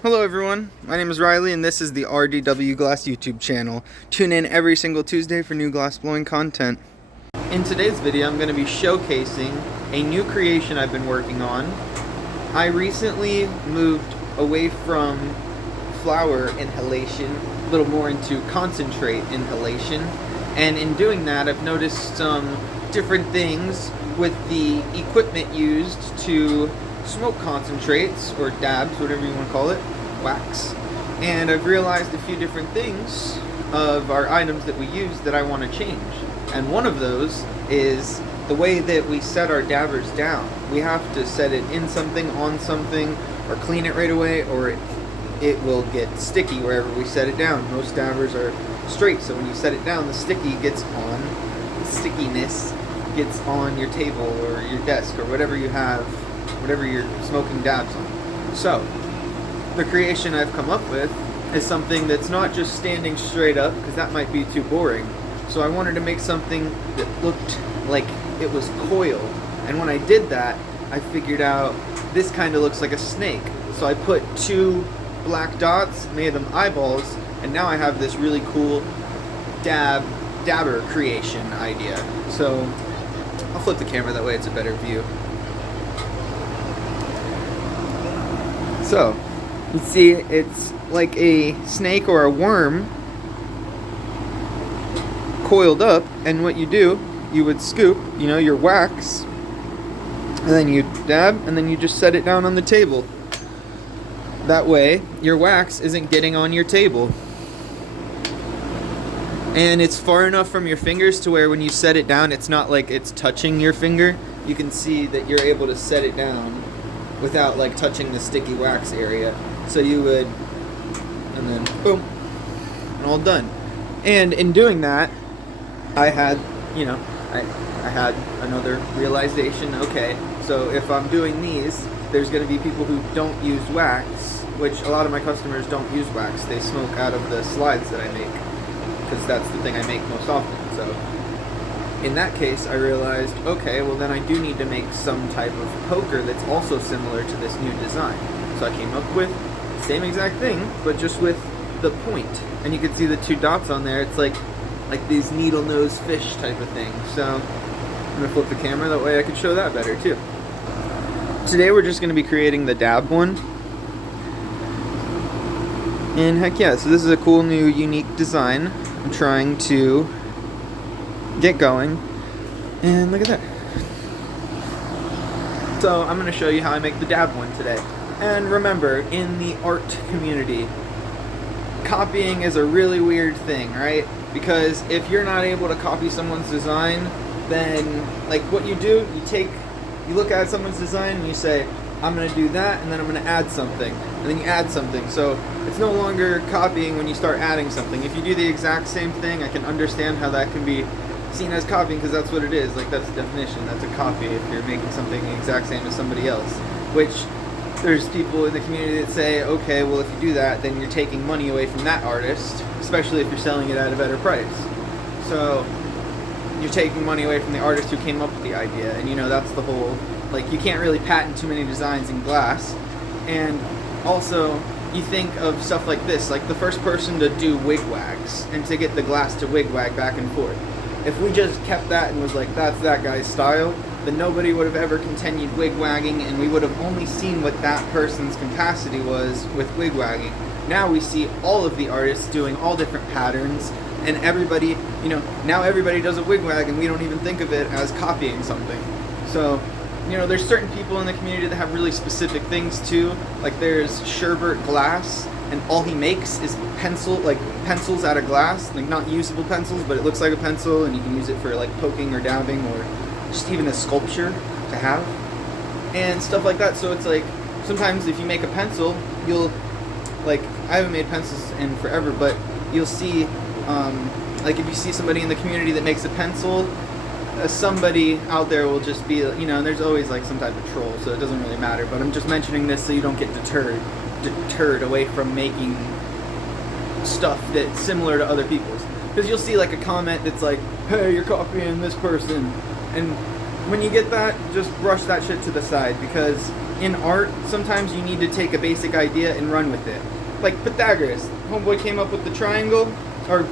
Hello everyone, my name is Riley and this is the RDW Glass YouTube channel. Tune in every single Tuesday for new glass blowing content. In today's video I'm going to be showcasing a new creation I've been working on. I recently moved away from flower inhalation, a little more into concentrate inhalation, and in doing that I've noticed some different things with the equipment used to smoke concentrates, or dabs, whatever you want to call it, wax. And I've realized a few different things of our items that we use that I want to change. And one of those is the way that we set our dabbers down. We have to set it in something, on something, or clean it right away, or it will get sticky wherever we set it down. Most dabbers are straight, so when you set it down, the stickiness gets on your table or your desk or whatever you have, whatever you're smoking dabs on. So, the creation I've come up with is something that's not just standing straight up, because that might be too boring. So I wanted to make something that looked like it was coiled. And when I did that, I figured out this kind of looks like a snake. So I put two black dots, made them eyeballs, and now I have this really cool dabber creation idea. So I'll flip the camera, that way it's a better view. So, you see it's like a snake or a worm coiled up, and what you do, you would scoop, your wax, and then you dab, and then you just set it down on the table. That way, your wax isn't getting on your table. And it's far enough from your fingers to where when you set it down, it's not like it's touching your finger. You can see that you're able to set it down without like touching the sticky wax area. So you would, and then boom, and all done. And in doing that, I had, I had another realization. Okay, so if I'm doing these, there's going to be people who don't use wax, which a lot of my customers don't use wax. They smoke out of the slides that I make, because that's the thing I make most often. So in that case, I realized, okay, well then I do need to make some type of poker that's also similar to this new design. So I came up with the same exact thing, but just with the point. And you can see the two dots on there. It's like these needle-nosed fish type of thing. So I'm gonna flip the camera, that way I can show that better too. Today we're just gonna be creating the dab one. And heck yeah, so this is a cool new unique design I'm trying to get going, and look at that. So I'm going to show you how I make the dab one today. And remember, in the art community, copying is a really weird thing, right? Because if you're not able to copy someone's design, then like what you do, you look at someone's design and you say, I'm going to do that, and then I'm going to add something, and then you add something. So it's no longer copying when you start adding something. If you do the exact same thing, I can understand how that can be seen as copying, because that's what it is. Like, that's the definition. That's a copy if you're making something the exact same as somebody else. Which there's people in the community that say, okay, well if you do that, then you're taking money away from that artist, especially if you're selling it at a better price. So you're taking money away from the artist who came up with the idea, and that's the whole, like, you can't really patent too many designs in glass. And also, you think of stuff like this, like the first person to do wigwags and to get the glass to wigwag back and forth. If we just kept that and was like, that's that guy's style, then nobody would have ever continued wigwagging, and we would have only seen what that person's capacity was with wigwagging. Now we see all of the artists doing all different patterns, and everybody, now everybody does a wigwag, and we don't even think of it as copying something. So, there's certain people in the community that have really specific things too. Like there's Sherbert Glass, and all he makes is pencils out of glass, like not usable pencils, but it looks like a pencil, and you can use it for like poking or dabbing, or just even a sculpture to have, and stuff like that. So it's like, sometimes if you make a pencil, you'll, like, I haven't made pencils in forever, but you'll see, like if you see somebody in the community that makes a pencil, somebody out there will just be, and there's always like some type of troll, so it doesn't really matter, but I'm just mentioning this so you don't get deterred away from making stuff that's similar to other people's. Because you'll see like a comment that's like, hey, you're copying this person, and when you get that, just brush that shit to the side, because in art, sometimes you need to take a basic idea and run with it. Like Pythagoras, homeboy came up with the triangle, or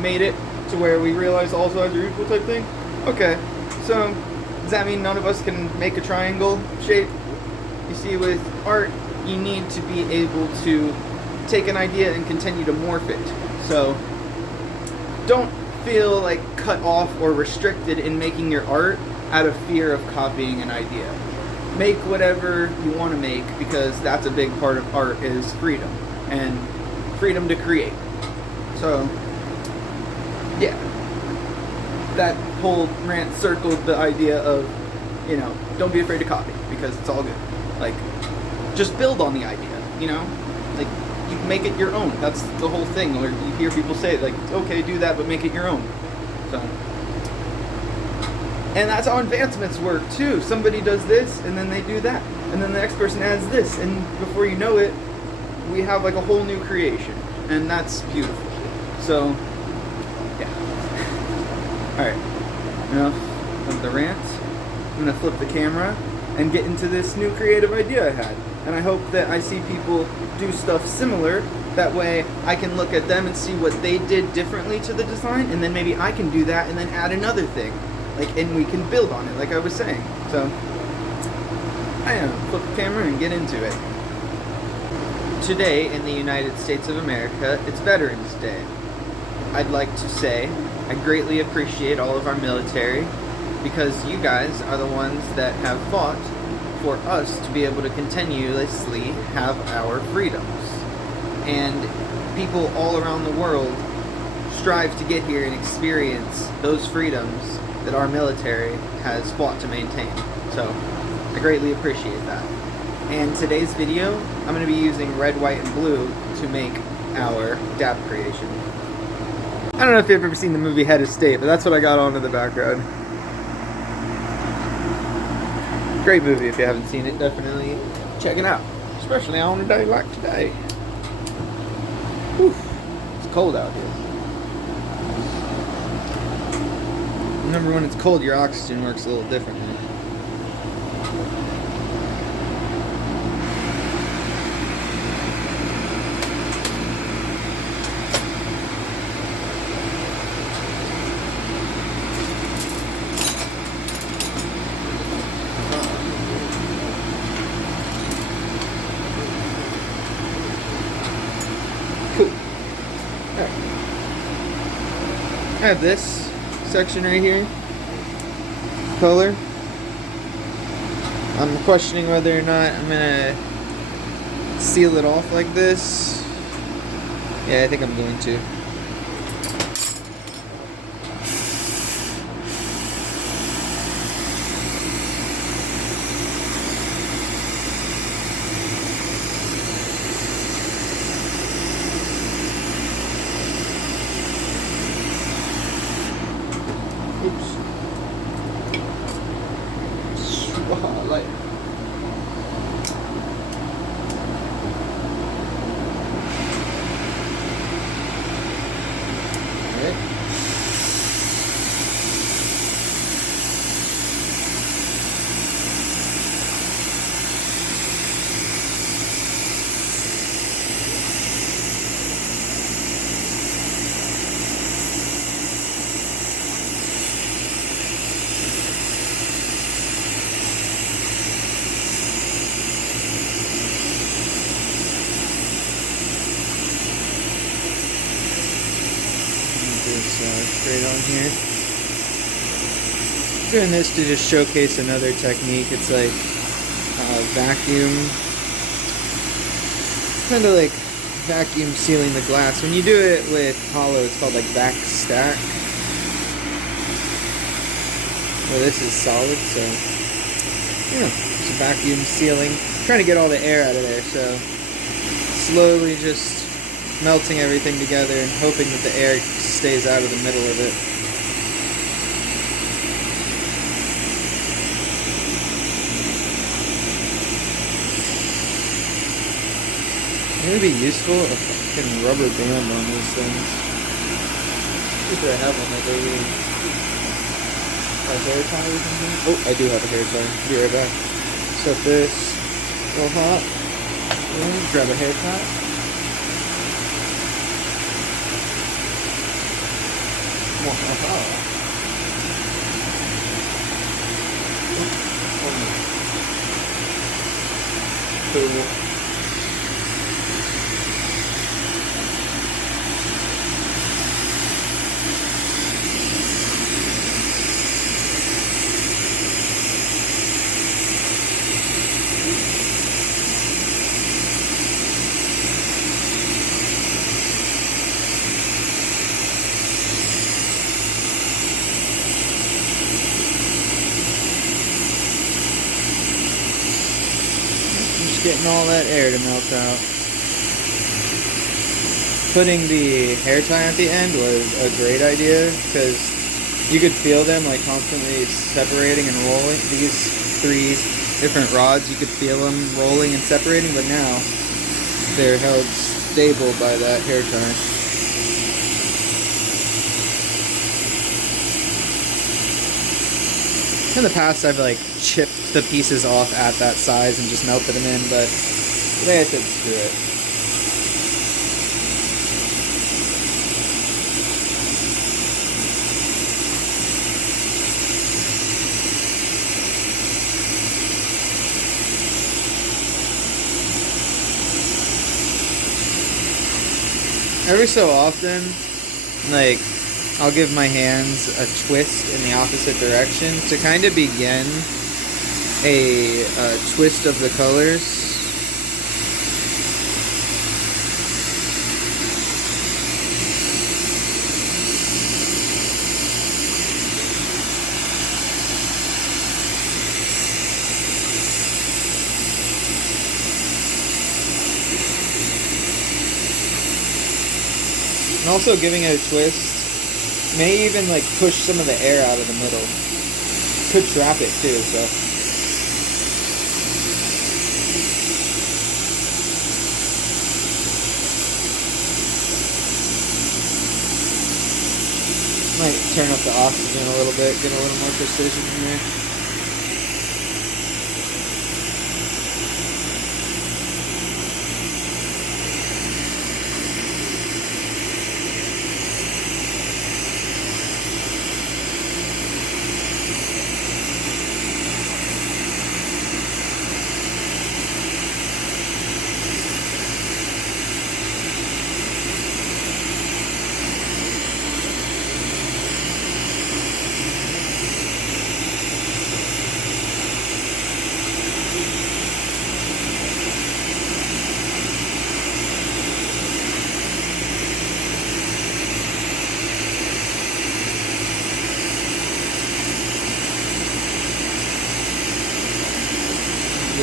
made it to where we realize all sides are equal type thing. Okay, so does that mean none of us can make a triangle shape? You see, with art, you need to be able to take an idea and continue to morph it. So don't feel like cut off or restricted in making your art out of fear of copying an idea. Make whatever you want to make, because that's a big part of art, is freedom and freedom to create. So yeah, that whole rant circled the idea of, you know, don't be afraid to copy, because it's all good. Like, just build on the idea, you know? Like, you make it your own. That's the whole thing. Or you hear people say, like, okay, do that, but make it your own. So, and that's how advancements work, too. Somebody does this, and then they do that. And then the next person adds this, and before you know it, we have, like, a whole new creation. And that's beautiful. So, yeah. Alright. Enough of the rant. I'm going to flip the camera and get into this new creative idea I had. And I hope that I see people do stuff similar. That way I can look at them and see what they did differently to the design, and then maybe I can do that and then add another thing. Like, and we can build on it, like I was saying. So, I don't know, flip the camera and get into it. Today in the United States of America, it's Veterans Day. I'd like to say I greatly appreciate all of our military, because you guys are the ones that have fought for us to be able to continuously have our freedoms. And people all around the world strive to get here and experience those freedoms that our military has fought to maintain. So, I greatly appreciate that. And today's video, I'm going to be using red, white, and blue to make our dab creation. I don't know if you've ever seen the movie Head of State, but that's what I got on in the background. Great movie. If you haven't seen it, definitely check it out. Especially on a day like today. Whew. It's cold out here. Remember, when it's cold, your oxygen works a little differently. I have this section right here, color. I'm questioning whether or not I'm gonna seal it off like this. Yeah, I think I'm going to. Oops. Light. Straight on here. Doing this to just showcase another technique. It's like vacuum, kind of like vacuum sealing the glass. When you do it with hollow, it's called like back stack. Well, this is solid, so yeah, just vacuum sealing, trying to get all the air out of there. So slowly just melting everything together and hoping that the air stays out of the middle of it. It would be useful a fucking rubber band on these things. If I have one, like a hair tie or something. Oh, I do have a hair tie. Be right back. Set this. little hot. Grab a haircut. Cool. Getting all that air to melt out. Putting the hair tie at the end was a great idea because you could feel them like constantly separating and rolling. These 3 different rods, you could feel them rolling and separating, but now they're held stable by that hair tie. In the past, I've like chipped the pieces off at that size and just melted them in, but today I said screw it. Every so often, like, I'll give my hands a twist in the opposite direction to kind of begin a twist of the colors. And also giving it a twist may even like push some of the air out of the middle. Could trap it too, so. Might turn up the oxygen a little bit, get a little more precision in there.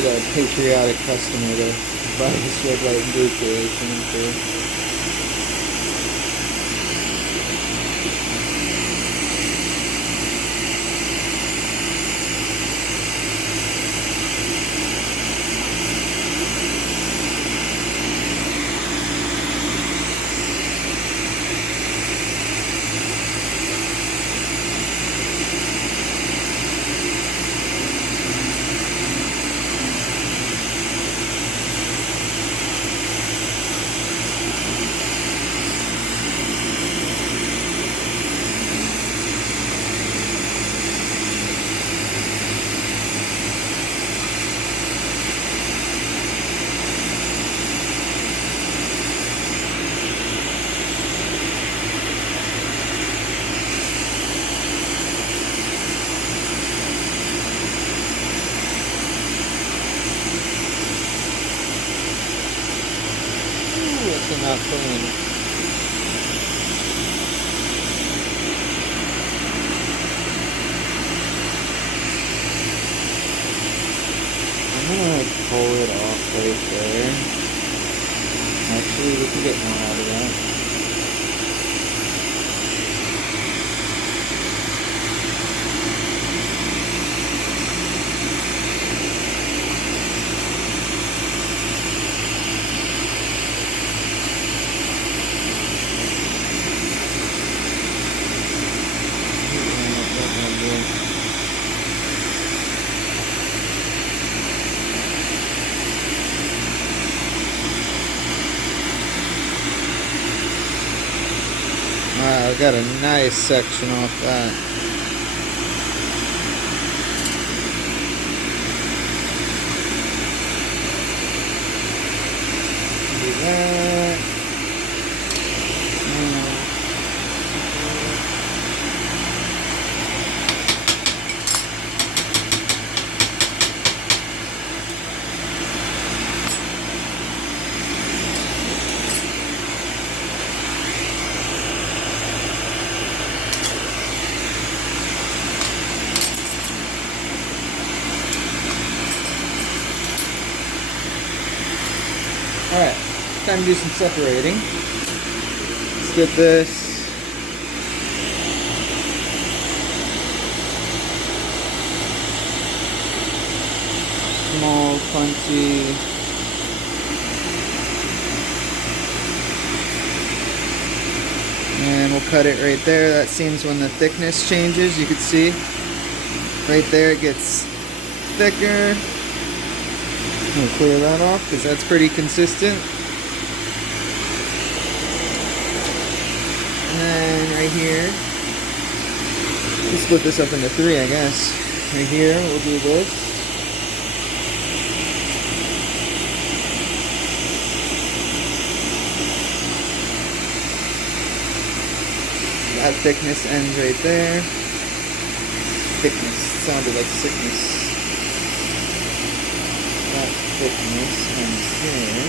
A patriotic customer to buy this red, white, and blue creation for. Not clean. I'm gonna pull it off right there. Actually, we can get more out of that. I've got a nice section off that. Do that. Alright, time to do some separating. Let's get this small, punchy and we'll cut it right there. That seams when the thickness changes. You can see right there it gets thicker. We'll clear that off because that's pretty consistent. And then right here, we'll split this up into 3, I guess. Right here, we'll do this. That thickness ends right there. Thickness sounded like sickness. That thickness ends here.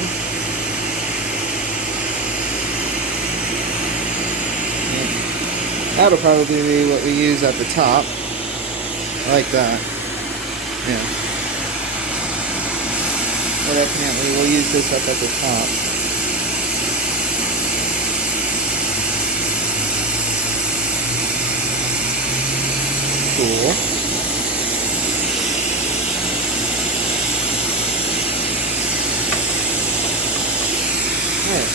That'll probably be what we use at the top. I like that. Yeah. But definitely we'll use this up at the top. Cool. Alright.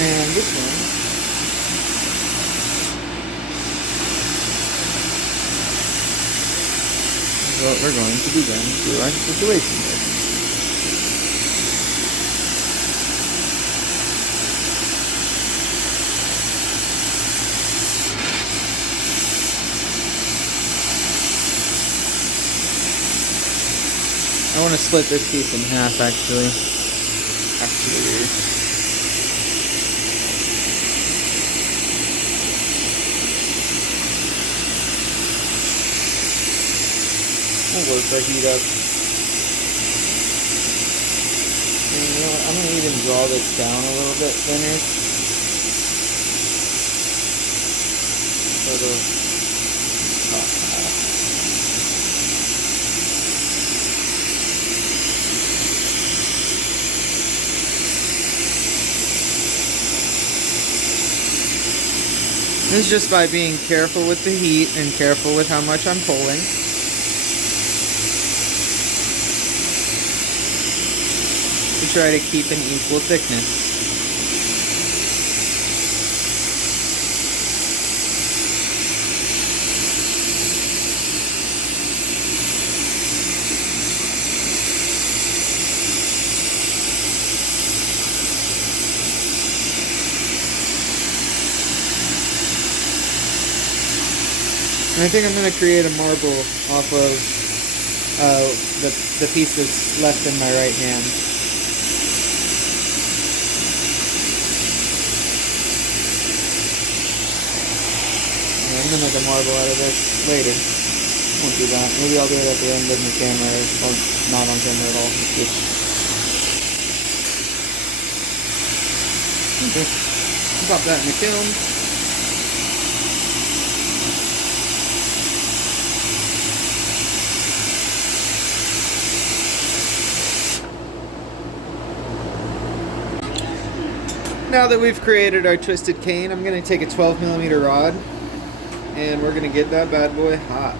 And this one is what we're going to be going through our situation with. I want to split this piece in half actually. We'll work our heat up. And you know what? I'm going to even draw this down a little bit thinner. So this is just by being careful with the heat and careful with how much I'm pulling. To try to keep an equal thickness. And I think I'm going to create a marble off of the piece that's left in my right hand. I'm going to make a marble out of this later. Won't do that. Maybe I'll do it at the end of the camera, or not on camera at all. Okay. Pop that in the kiln. Now that we've created our twisted cane, I'm going to take a 12mm rod and we're going to get that bad boy hot.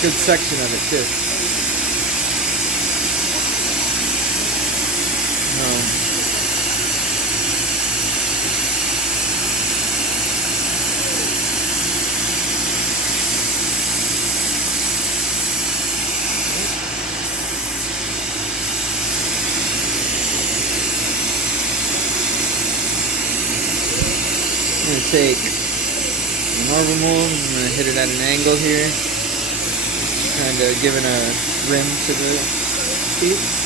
Good section of it too. take the marble mold, I'm going to hit it at an angle here, kind of giving a rim to the piece.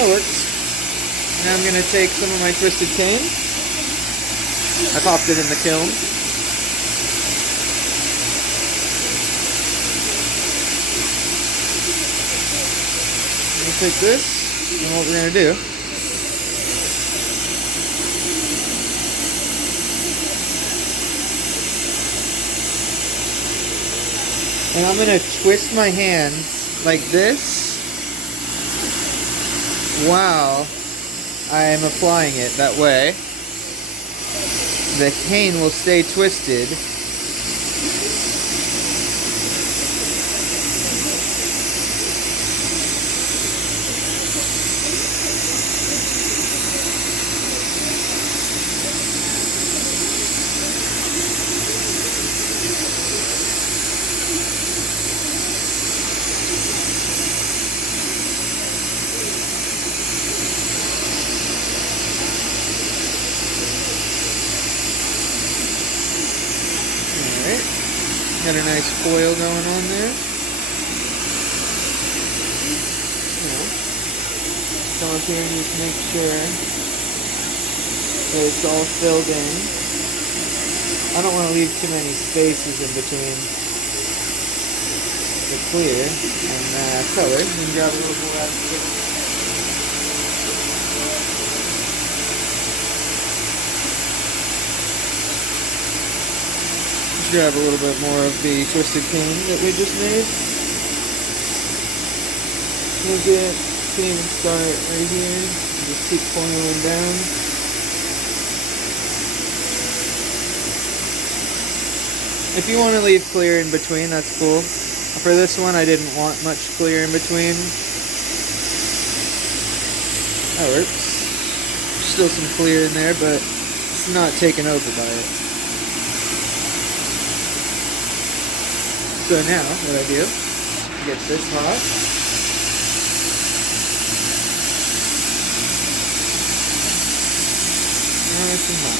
That works. Now I'm going to take some of my twisted cane. I popped it in the kiln. We'll take this, and what we're going to do and I'm going to twist my hands like this while I'm applying it that way. The cane will stay twisted. Got a nice foil going on there. Come up here and just make sure that it's all filled in. I don't want to leave too many spaces in between the clear and color. You can grab a little more out of it. Grab a little bit more of the twisted cane that we just made. Use it, can even start right here. Just keep coiling down. If you want to leave clear in between, that's cool. For this one, I didn't want much clear in between. That works. Still some clear in there, but it's not taken over by it. So now, what I do, get this hot. Nice and hot.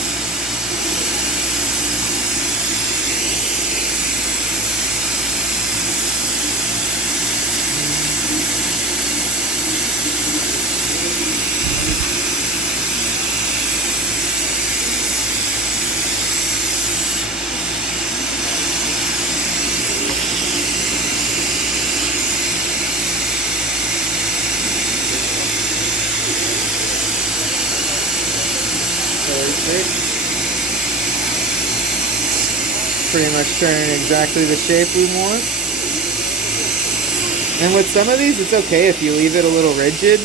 Pretty much turn exactly the shape we want. And with some of these, it's okay if you leave it a little rigid,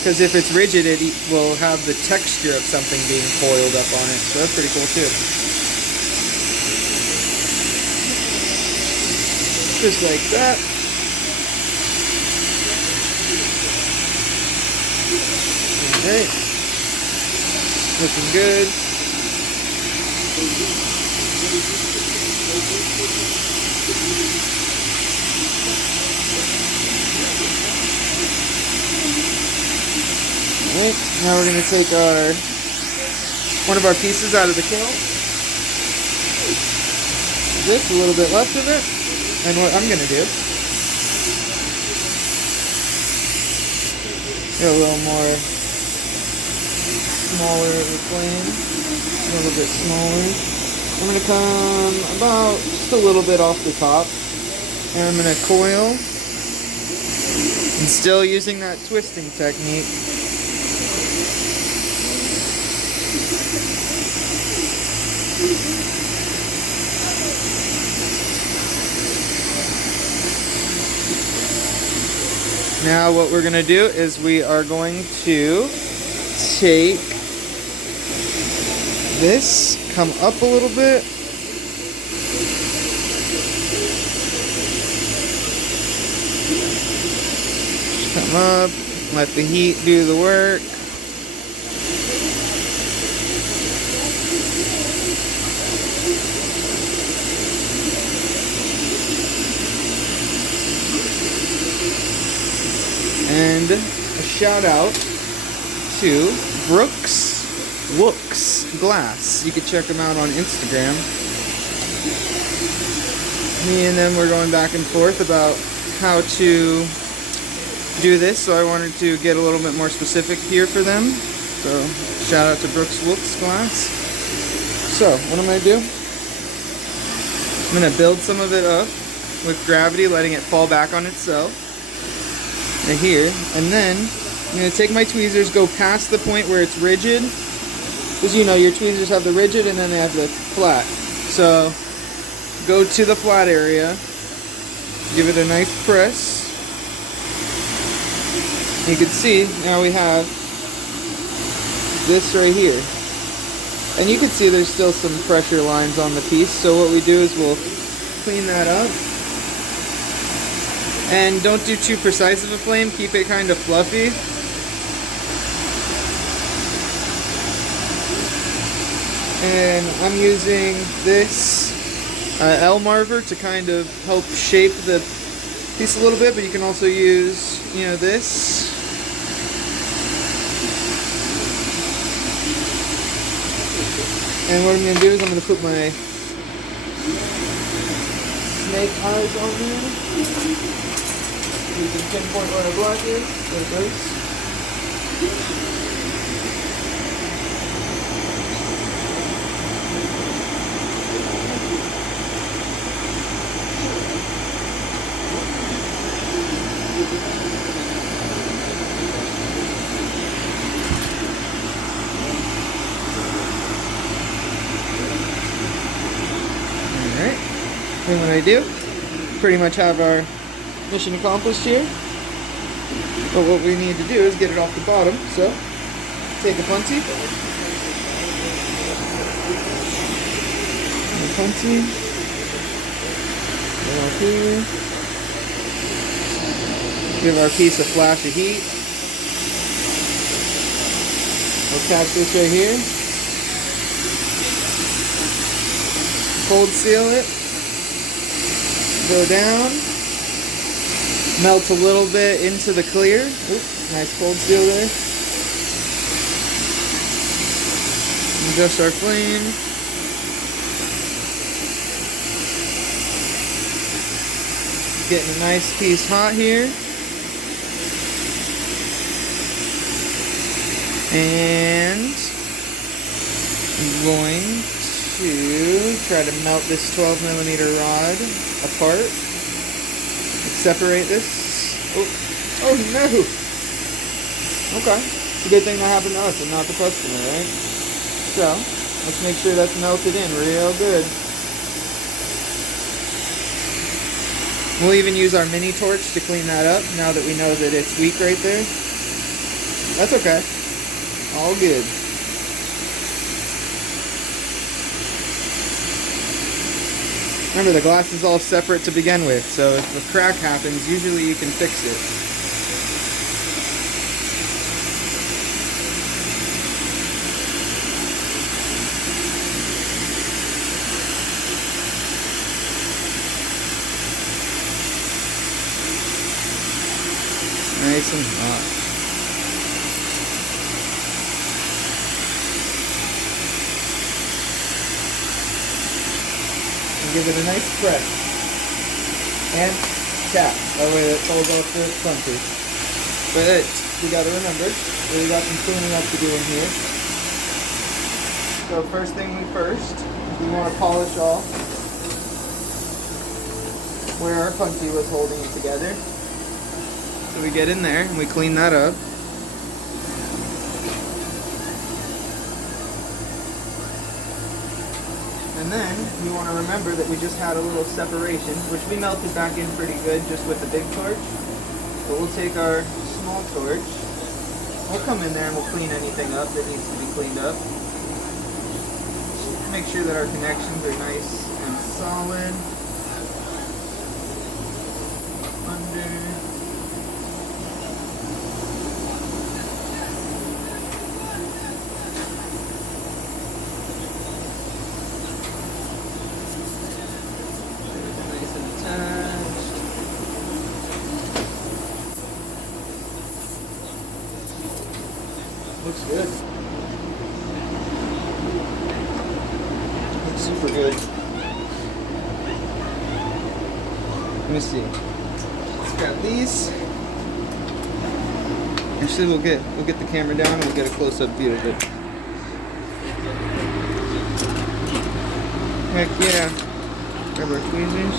because if it's rigid, it will have the texture of something being coiled up on it. So that's pretty cool too. Just like that. Alright. Looking good. Alright, now we're going to take one of our pieces out of the kiln. Just a little bit left of it. And what I'm going to do, get a little more smaller of the flame, a little bit smaller. I'm going to come about just a little bit off the top, and I'm going to coil, and still using that twisting technique, Now what we're gonna do is we are going to take this, come up a little bit, come up, let the heat do the work. And a shout out to Brooks Glass. You can check them out on Instagram. Me and them were going back and forth about how to do this, so I wanted to get a little bit more specific here for them. So shout out to Brooks Glass. So what I'm going to do, I'm going to build some of it up with gravity, letting it fall back on itself. Right here, and then I'm going to take my tweezers, go past the point where it's rigid, because you know your tweezers have the rigid and then they have the flat. So go to the flat area, give it a nice press. You can see now we have this right here, and you can see there's still some pressure lines on the piece. So what we do is we'll clean that up. And don't do too precise of a flame, keep it kind of fluffy. And I'm using this L-marver to kind of help shape the piece a little bit, but you can also use, you know, this. And what I'm going to do is I'm going to put my snake eyes on there. You can pinpoint where the black is. There it goes. Alright. And what I do, pretty much have our mission accomplished here. But what we need to do is get it off the bottom. So take a puntee. Go up here. Give our piece a flash of heat. We'll catch this right here. Cold seal it. Go down. Melt a little bit into the clear. Oops, nice cold seal there. Adjust our flame. Getting a nice piece hot here. And I'm going to try to melt this 12mm rod apart. Separate this. Oh no! Okay. It's a good thing that happened to us and not the customer, right? So, let's make sure that's melted in real good. We'll even use our mini torch to clean that up now that we know that it's weak right there. That's okay. All good. Remember, the glass is all separate to begin with, so if a crack happens, usually you can fix it. Nice and hot. Give it a nice press and tap, that way it falls off the puntee. But we gotta remember, we got some cleaning up to do in here. So first thing first, we want to polish off where our puntee was holding it together. So we get in there and we clean that up. And then you want to remember that we just had a little separation, which we melted back in pretty good just with the big torch. But we'll take our small torch, we'll come in there and we'll clean anything up that needs to be cleaned up. Make sure that our connections are nice and solid. Under. Nice and attached. Looks good. Looks super good. Let me see. Let's grab these. Actually, we'll get the camera down and we'll get a close-up view of it. Heck yeah! Grab our tweezers.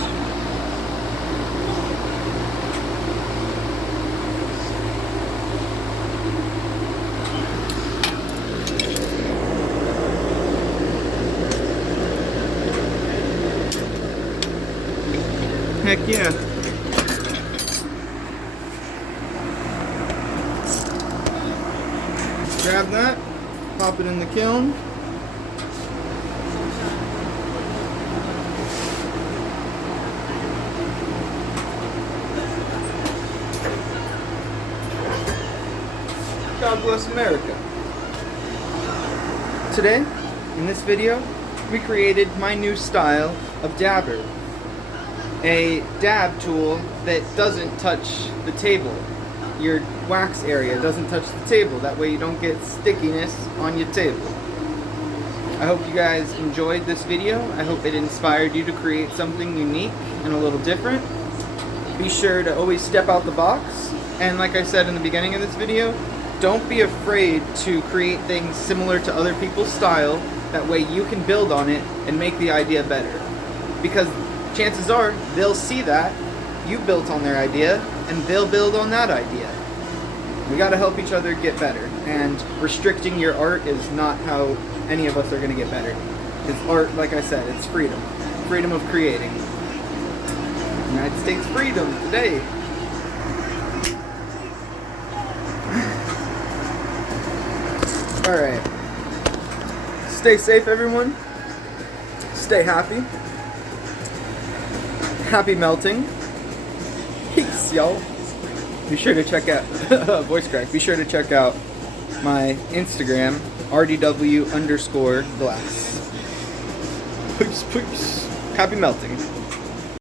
Heck yeah. Grab that, pop it in the kiln. God bless America. Today, in this video, we created my new style of dabber. A dab tool that doesn't touch the table. Your wax area doesn't touch the table. That way you don't get stickiness on your table. I hope you guys enjoyed this video. I hope it inspired you to create something unique and a little different. Be sure to always step out the box. And like I said in the beginning of this video, don't be afraid to create things similar to other people's style. That way you can build on it and make the idea better. Because chances are they'll see that you built on their idea and they'll build on that idea. We got to help each other get better, and restricting your art is not how any of us are going to get better. Because art, like I said, it's freedom. Freedom of creating. United States freedom today. Alright. Stay safe, everyone. Stay happy. Happy melting. Peace, y'all. Be sure to check out voice crack. Be sure to check out my Instagram, RDW_glass. Peace, peace. Happy melting.